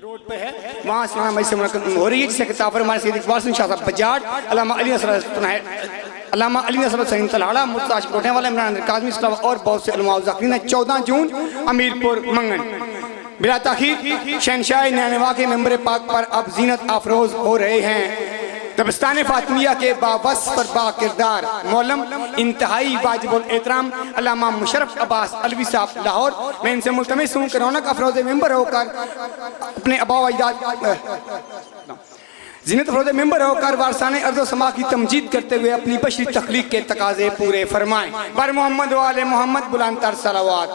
Road पे है, वहाँ से मुलाकात हो रही है, जिससे किताब पर हमारे सैयद इकबाल सिंह शाह साहब बजाज, अल्लामा अली नसर हुसैन तलाड़ा, मुर्ताज कोठे वाला, इमरान काज़मी इसके अलावा और बहुत से उलमा ज़ाकिरीन हैं। 14 जून अमीरपुर मंगन। बिला ताखीर शहनशाह नैनवा के मेंबर पाक पर अब जीनत अफरोज हो रहे हैं। दबस्तान फातिमिया के बावस पर बाकिरदार मौलम इंतहाई वाजिबुल एहतराम अल्लामा मुशर्रफ अब्बास अलवी साहब लाहौर, मैं इनसे मुल्तमिस हूँ कि रौनक अफरोज मेंबर होकर अपने अबाव अजदाद जीनत अफरोज मेंबर होकर वारसाने अर्ज़ो समा की तमजीद करते हुए अपनी बशरी तख्लीक के तकाजे पूरे फरमाएं। बर मोहम्मद वाले मोहम्मद बुलंदतर सलावत।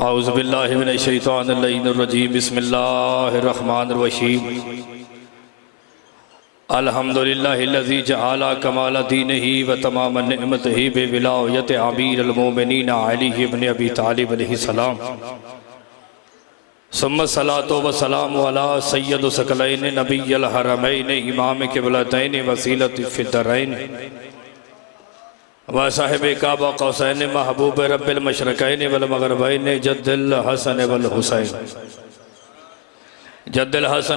औज़ुबिल्लाहि मिनश्शैतानिर्रजीम बिस्मिल्लाहिर्रहमानिर्रहीम अल्हम्दुलिल्लाहिल्लज़ी जअला कमाल दीनिही व तमाम निअमतिही बिविलायत अमीरुल मोमिनीन अली इब्न अबी तालिब अलैहिस्सलाम सुम्मा सलातो व सलामु अला सय्यदु सकलैन नबिय्यिल हरमैन इमाम क़िबलतैन वसीलति फ़िद्दरैन व साहिब काबा कौसैन महबूब रब्बिल मशरकैन वल मग़रिबैन जद्दिल हसन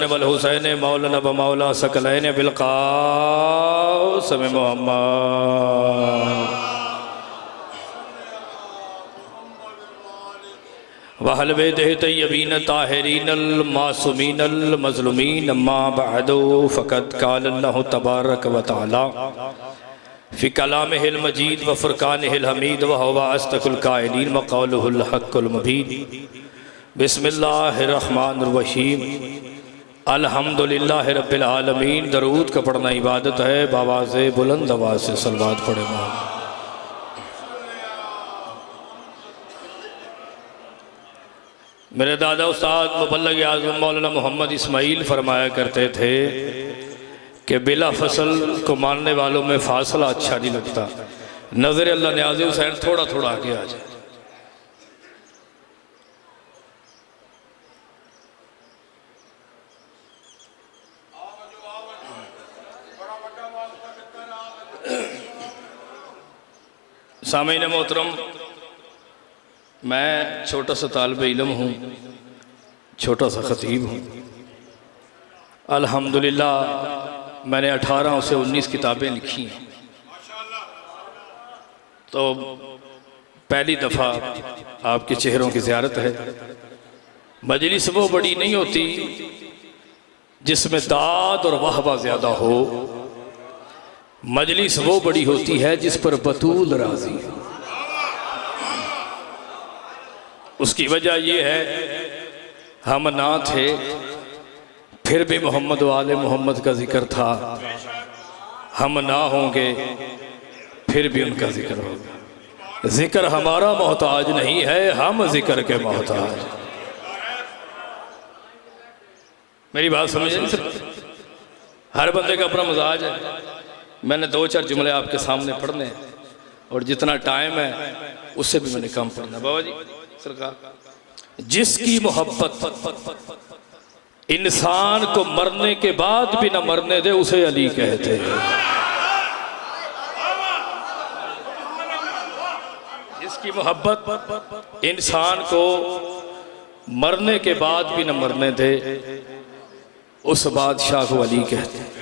वल हुसैन मौलाना व मौला सकलैन बिल क़ासिम मुहम्मद व अहल बैतिही तय्यबीन ताहिरीन अल मासूमीन अल मज़लूमीन अम्मा बअदु फ़क़द क़ाल अल्लाहु तबारक व तआला फ़ी कलामिहिल मजीद व फ़ुरक़ानिहिल हमीद व हुवा अस्दक़ुल क़ाइलीन व क़ौलुहुल हक़्क़ुल मुबीन। बिस्मिल्लाहिर्रहमानिर्रहीम अल्हम्दुलिल्लाहि रब्बिल आलमीन। दरूद का पढ़ना इबादत है, बावाज़े बुलंद आवाज़ से सलवात पढ़े। मेरे दादा उस्ताद मुबल्लिग़ आज़म मौलाना मोहम्मद इस्माइल फरमाया करते थे कि बिला फसल को मानने वालों में फासला अच्छा नहीं लगता, नज़र अल्लाह न्याज़ हुसैन थोड़ा थोड़ा आगे आ जाए। सामीन मोहतरम, मैं छोटा सा तालिब इल्म हूँ, छोटा सा खतीब हूँ। अल्हम्दुलिल्लाह मैंने 18 से 19 किताबें लिखी हैं। तो पहली दफ़ा आपके चेहरों की ज़ियारत है। मजलिस वो बड़ी नहीं होती जिसमें दाद और वाहवा ज़्यादा हो, मजलिस वो बड़ी होती है जिस पर बतूल राज़ी है। उसकी वजह ये है, हम ना थे फिर भी मोहम्मद वाले मोहम्मद का जिक्र था, हम ना होंगे फिर भी उनका जिक्र होगा। जिक्र हमारा मोहताज नहीं है, हम जिक्र के मोहताज। मेरी बात समझे? हर बंदे का अपना मजाज है। मैंने 2-4 जुमले आपके सामने पढ़ने और जितना टाइम है उससे भी मैंने कम पढ़ना। बाबा जी सरकार, जिसकी मोहब्बत इंसान को मरने के बाद भी न मरने दे उसे अली कहते हैं। जिसकी मोहब्बत इंसान को मरने के बाद भी न मरने दे उस बादशाह को अली कहते हैं।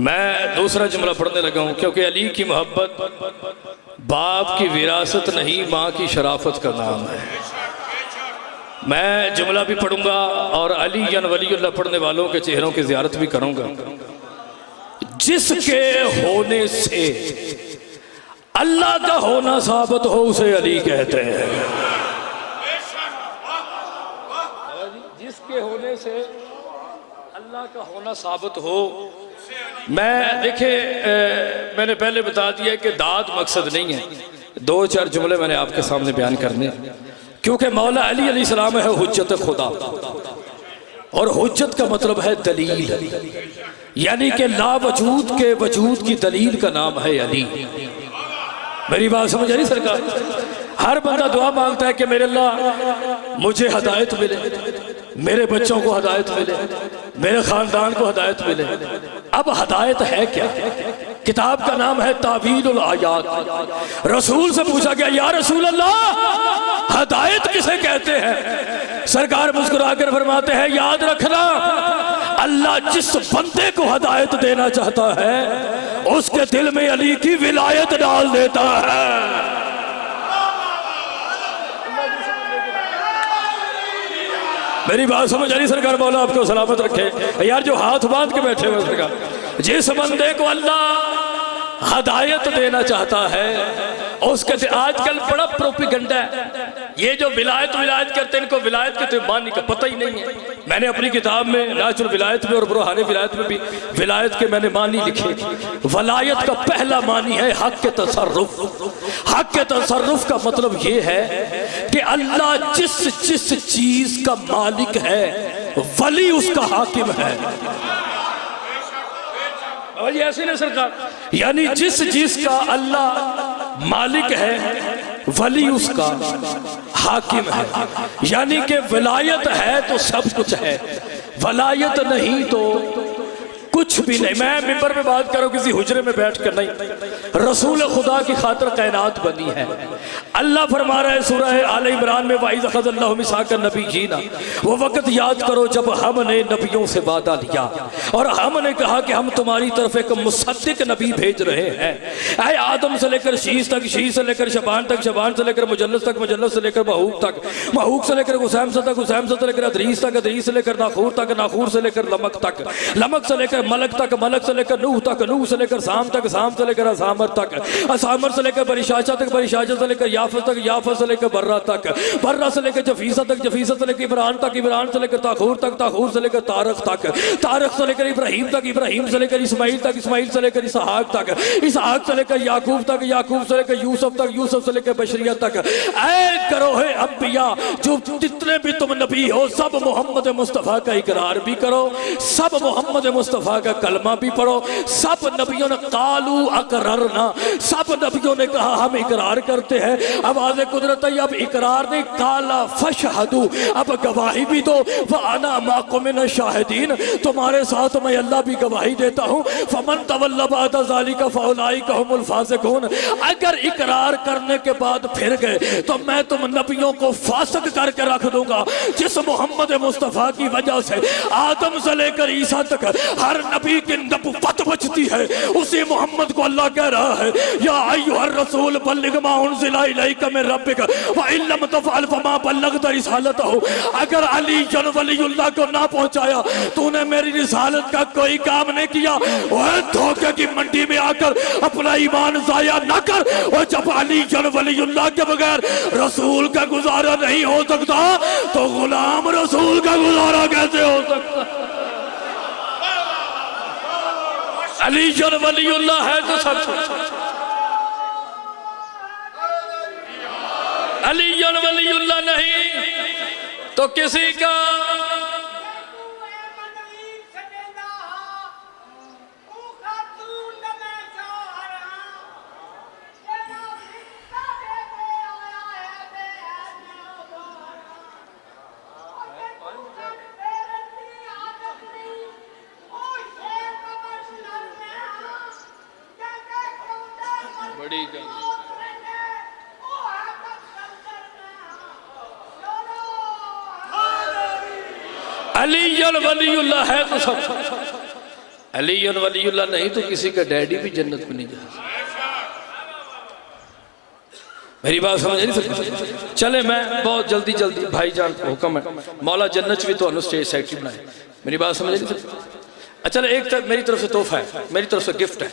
मैं दूसरा जुमला पढ़ने लगा हूं क्योंकि अली की मोहब्बत बाप की विरासत नहीं, माँ की शराफत का नाम है। मैं जुमला भी पढ़ूंगा और अली यान वलीउल्लाह पढ़ने वालों के चेहरों की ज़ियारत भी करूंगा। जिसके होने से अल्लाह का होना साबित हो उसे अली कहते हैं। जिसके होने से अल्लाह का होना साबित हो। मैं देखे मैंने पहले बता दिया कि दाद मकसद नहीं है। 2-4 जुमले मैंने आपके सामने बयान करने, क्योंकि मौला अली अलैहिस्सलाम है हुज्जत खुदा, और हुज्जत का मतलब है दलील, यानी कि ला वजूद के वजूद की दलील का नाम है अली। मेरी बात समझ आ रही सरकार? हर बंदा दुआ मांगता है कि मेरे अल्लाह मुझे हदायत मिले, मेरे बच्चों को हदायत मिले, मेरे खानदान को हदायत मिले। अब हदायत है क्या? किताब का नाम है तावीलुल आयात। रसूल से पूछा गया, या रसूल अल्लाह हदायत किसे कहते हैं? सरकार मुस्कुराकर फरमाते हैं, याद रखना, अल्लाह जिस बंदे को हदायत देना चाहता है उसके दिल में अली की विलायत डाल देता है। मेरी बात समझ आ रही सरकार? मौला आपको सलामत रखे। यार जो हाथ बांध के बैठे हुए सरकार, जिस बंदे को अल्लाह हदायत देना चाहता है उसके आजकल बड़ा प्रोपिगंडा है। ये जो विलायत विलायत करते हैं, इनको विलायत के मानी का पता ही नहीं है। मैंने अपनी किताब में नाचुल विलायत में और बुरहाने विलायत में भी विलायत के मैंने मानी लिखे। वलायत का पहला मानी है हक के तसर्रुफ। हक के तसर्रुफ का मतलब ये है कि अल्लाह जिस जिस चीज का मालिक है वली उसका हाकिम है। और ये ऐसे नहीं सरकार, यानी जिस चीज का अल्लाह मालिक है वली उसका हाकिम है। यानी कि वलायत है तो सब कुछ है, वलायत नहीं तो कुछ भी नहीं। मैं मिंबर में बात करूं किसी हुजरे में बैठ कर नहीं। रसूल खुदा की खातिर कायनात बनी है। अल्लाह फरमा रहा है सूरह आल इमरान में, वाइज़ अख़ज़ल्लाहु मिसाक़ नबिय्यीना, वो वक़्त याद करो जब हमने नबियों से वादा लिया और हमने कहा कि हम तुम्हारी तरफ एक मुसद्दिक नबी भेज रहे हैं। ऐ आदम से लेकर शीस तक, शीस से लेकर शबान तक, शबान से लेकर मुजल्लस तक, मुजल्लस से लेकर महूक तक, महूक से लेकर गुसैम से तक, गुसैम से लेकर अदरीस तक, अदरीस से लेकर नाखूर तक, नाखूर से लेकर लमक तक, लमक से लेकर मलक तक, मलक से लेकर नूह तक, नूह से लेकर साम तक, साम से लेकर असामर तक, असामर से लेकर बरिशाचा तक, बरिशाचा से लेकर याफस तक, याफस से लेकर बर्रा तक, बर्रा से लेकर जफीसा तक, जफीसा से लेकर इमरान तक, इमरान से लेकर ताखूर तक, ताखूर से लेकर तारक तक, तारक से लेकर इब्राहिम तक, इब्राहिम से लेकर इस्माइल तक, इस्माइल से लेकर इसहाक तक, इसहाक से लेकर याकूब तक, याकूब से लेकर यूसुफ तक, यूसुफ से लेकर बशरियत तक। ऐ करोहे अंबिया, जो जितने भी तुम नबी हो सब मोहम्मद मुस्तफ़ा का इकरार भी करो, सब मोहम्मद मुस्तफ़ा का कलमा भी पढ़ो। सब नबियों ने कालू अकररना, सब नबियों ने कहा हम इकरार करते हैं। अब आज़े कुदरत है, अब इकरार नहीं, काला फशहदू, अब गवाही भी दो। वअना माकुम मिन शाहिदीन, तुम्हारे साथ मैं अल्लाह भी गवाही देता हूँ। फमन तवल्ला बअदा ज़ालिका फउलाइका हुमुल फासिकून, अगर इकरार करने के बाद फिर गए तो मैं तुम नबियों को फासिक करके रख दूंगा। जिस मोहम्मद मुस्तफ़ा की वजह से आदम से लेकर ईसा तक हर नबी की नबुव्वत बचती है, उसी मोहम्मद को अल्लाह कह रहा है, या अय्युहर रसूल बल्लिग मा उनज़िला इलैका मिन रब्बिक व इन लम तफ़अल फमा बल्लगता रिसालतहु। अगर अली जन वलीउल्लाह को ना पहुंचाया तूने मेरी रिसालत का कोई काम नहीं किया। वह धोखे की मंडी में आकर अपना ईमान ज़ाया न कर। और जब अली जन वलीउल्लाह के बगैर रसूल का गुजारा नहीं हो सकता तो गुलाम रसूल का गुजारा कैसे हो सकता? अली जन वलीउल्लाह है तो सब कुछ। अली जन वलीउल्लाह नहीं तो किसी का बड़ी अली वलीउल्लाह है तो सब। अली वलीउल्लाह नहीं तो किसी का डैडी भी जन्नत में नहीं जा सकता। मेरी बात समझ नहीं? चले मैं बहुत जल्दी जल्दी भाईजान को हुक्म है, मौला जन्नत भी तो स्टेज सेक्रेटरी बनाए। मेरी बात समझ नहीं? अच्छा एक तरफ मेरी तरफ से तोहफा है, मेरी तरफ से गिफ्ट है।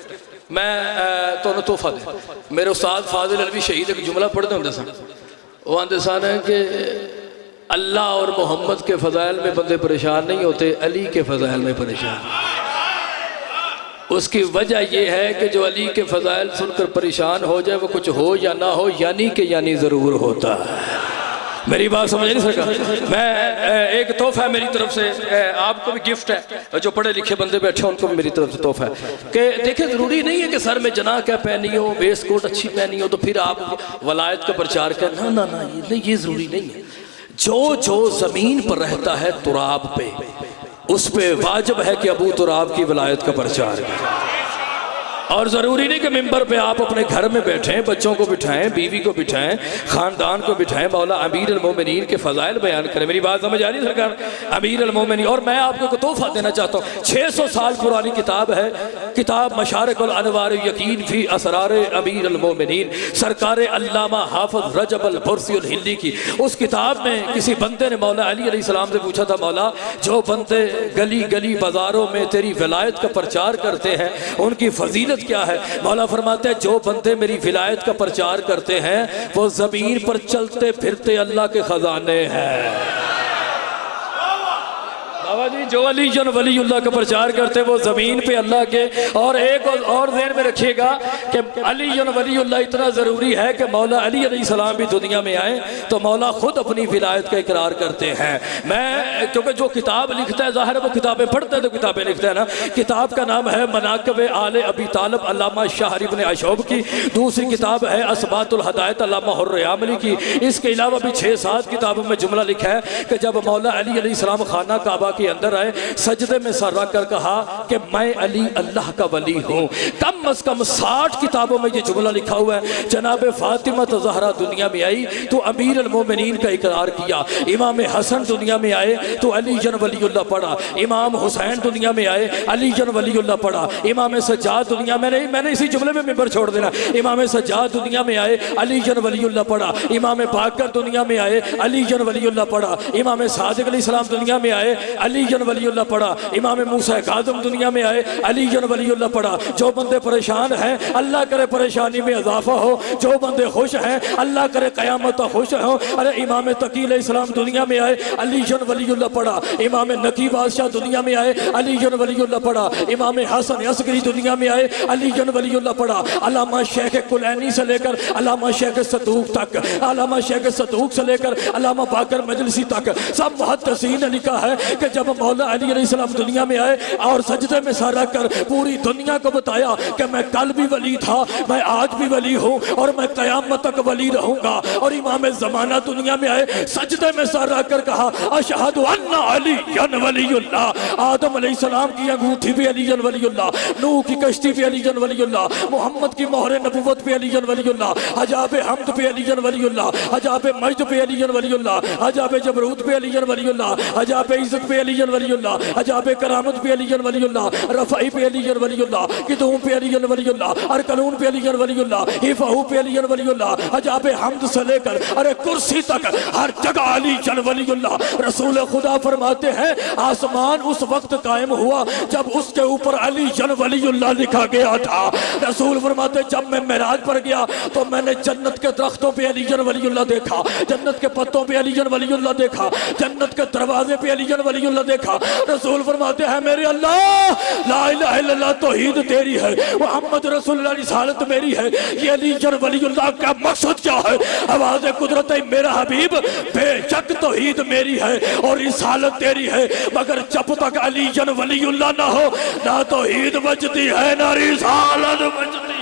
मैं तो तोहफा दे। मेरे उस्ताद फाजिल अलवी शहीद एक जुमला पढ़ते होंगे सन, वो आते सन है कि अल्लाह और मोहम्मद के फ़ज़ाइल में बंदे परेशान नहीं होते, अली के फ़ज़ाइल में परेशान। उसकी वजह यह है कि जो अली के फ़ज़ाइल सुनकर परेशान हो जाए वो कुछ हो या ना हो यानी कि यानी ज़रूर होता है। मेरी बात समझ नहीं सका? मैं एक तोहफा है मेरी तरफ से, आपको भी गिफ्ट है। जो पढ़े लिखे बंदे बैठे हैं उनको भी मेरी तरफ से तोहफा है कि देखिए ज़रूरी नहीं है कि सर में जना क्या पहनी हो, वेस्ट कोट अच्छी पहनी हो तो फिर आप वलायत का प्रचार करना, ना ना ये ज़रूरी नहीं है। जो जो जमीन पर रहता है तुराब पे, उस पे वाजिब है कि अबू तुराब की विलायत का प्रचार करें। और ज़रूरी नहीं कि मिंबर पे आप अपने घर में बैठें, बच्चों को बिठाएं, बीवी को बिठाएं, ख़ानदान को बिठाएं, मौला अमीर अल मोमिनीन के फ़ज़ाइल बयान करें। मेरी बात समझ आ रही है सरकार? अमीर अल मोमिनीन। और मैं आपको एक तोहफ़ा देना चाहता हूँ। 600 साल पुरानी किताब है, किताब मशारिक़ुल अनवार यकीन फ़ी असरार अमीर अल मोमिनीन, सरकार अल्लामा हाफ़िज़ रजब अल बुरसी अल हिंदी की। उस किताब में किसी बंदे ने मौला अली अलैहिस्सलाम से पूछा था, मौला जो बंदे गली गली बाज़ारों में तेरी विलायत का प्रचार करते हैं उनकी फजीलत क्या है? मौला फरमाते हैं जो बंदे मेरी विलायत का प्रचार करते हैं वो जमीन पर चलते फिरते अल्लाह के खजाने हैं। बाबा जी, जो अली जन वलीउल्लाह का प्रचार करते हैं वो जमीन पे अल्लाह के। और एक और ज़हन में रखिएगा कि अली जन वलीउल्लाह इतना ज़रूरी है कि मौला अली अलैहिस्सलाम भी दुनिया में आए तो मौला खुद अपनी विलायत का इकरार करते हैं। मैं क्योंकि जो किताब लिखता है ज़ाहिर है वो किताबें पढ़ता है तो किताबें लिखता है ना। किताब का नाम है मनाक़िब आले अबी तालिब अल्लामा शाह इब्न अशूब की। दूसरी किताब है असबातुल हदायत अल्लामा हुर्रियामली की। इसके अलावा भी 6-7 किताबों में जुमला लिखा है कि जब मौला अली अलैहिस्सलाम खाना काबा के अंदर आए, सजदे में सर रख कर कहा कि मैं अली अल्लाह का वली हूँ। कम अज कम 60 किताबों में ये जुमला लिखा हुआ है। जनाब फातिमा ज़हरा दुनिया में आई तो अमीर अल मोमिनीन का इकरार किया। इमाम हसन दुनिया में आए तो अली जन वलीउल्लाह पढ़ा। इमाम हुसैन दुनिया में आए, अली जन वलीउल्लाह पढ़ा। इमाम सज्जाद दुनिया में नहीं, मैंने इसी जुमले में मिंबर छोड़ देना। इमाम सज्जाद दुनिया में आए, अली जन वलीउल्लाह पढ़ा। इमाम बाकर दुनिया में आए, अली जन वलीउल्लाह पढ़ा। इमाम सादिक अलैहिस्सलाम दुनिया में आए, अली जन वलीउल्लाह पढ़ा। इमाम मूसा काज़िम दुनिया में आए, अली जन वलीउल्लाह पढ़ा। जो बंदे परेशान हैं अल्लाह करे परेशानी में इजाफा हो, जो बंदे खुश हैं अल्लाह करे क़यामत तक खुश हो। अरे इमाम तकी अलैहिस्सलाम दुनिया में आए, अली जन वलीउल्लाह पढ़ा। इमाम नकी बादशाह दुनिया में आए, अली जन वलीउल्लाह पढ़ा। इमाम हसन असगरी दुनिया में आए, अली जन वलीउल्लाह पढ़ा। अल्लामा शेख कुलैनी से लेकर अल्लामा शेख सदूक तक, अल्लामा शेख सदूक से लेकर अल्लामा बाकर मजलिसी तक सब मुहद्दिसीन ने लिखा है कि जब मौला अली अलैहिस्सलाम दुनिया में आए और सजदे में सर रख कर पूरी दुनिया को बताया कि मैं कल भी वली था, मैं आज भी वली हूँ और मैं क़यामत तक वली रहूंगा। और इमाम ज़माना दुनिया में आए, सजदे में सर रख कर कहा अशहदु अन्ना अलीयन वलीउल्लाह। आदम अलैहिस्सलाम की अंगूठी पे अलीयन वलीउल्लाह, नूह की कश्ती पे अलीयन वलीउल्लाह, मोहम्मद की मोहर नबुव्वत पे अलीयन वलीउल्लाह, हजाब हमद पे अलीयन वलीउल्लाह, हजाब मजद पे अलीयन वलीउल्लाह, हजाब जबरूत पे अलीयन वलीउल्लाह, हजाब इज्जत पे अलीयन वलीउल्लाह, हजाब करामत पे अलीयन वलीउल्लाह, रफ़ाई पे अलीयन वलीउल्लाह, किदूम पे अलीयन वलीउल्लाह, अरकलून पे अलीयन वलीउल्लाह, हिफाहू पे अलीयन वलीउल्लाह, हजाब हमद से लेकर अरे कुर्सी तक हर जगह अलीयन वलीउल्लाह। रसूल खुदा फरमाते हैं आसमान उस वक्त कायम हुआ जब उसके ऊपर अलीयन वलीउल्लाह लिखा गया था। रसूल फरमाते जब मैं मेराज पर गया तो मैंने जन्नत के दरख्तों पे अलीयन वलीउल्लाह देखा, जन्नत के पत्तों पे अलीयन वलीउल्लाह देखा, जन्नत के दरवाजे पे अलीयन वलीउल्लाह देखा। रसूल फरमाते हैं मेरे अल्लाह ला इलाहा इल्लल्लाह तौहीद तेरी है, मोहम्मद रसूलुल्लाह रिसालत मेरी है, ये अलीयन वलीउल्लाह का मकसद क्या है? आवाज़ कुदरत है मेरा हबीब, बेशक तौहीद मेरी है और रिसालत तेरी है, मगर जब तक अलीयन वलीउल्लाह ना हो ना तौहीद बचती है ना रिसालत बचती।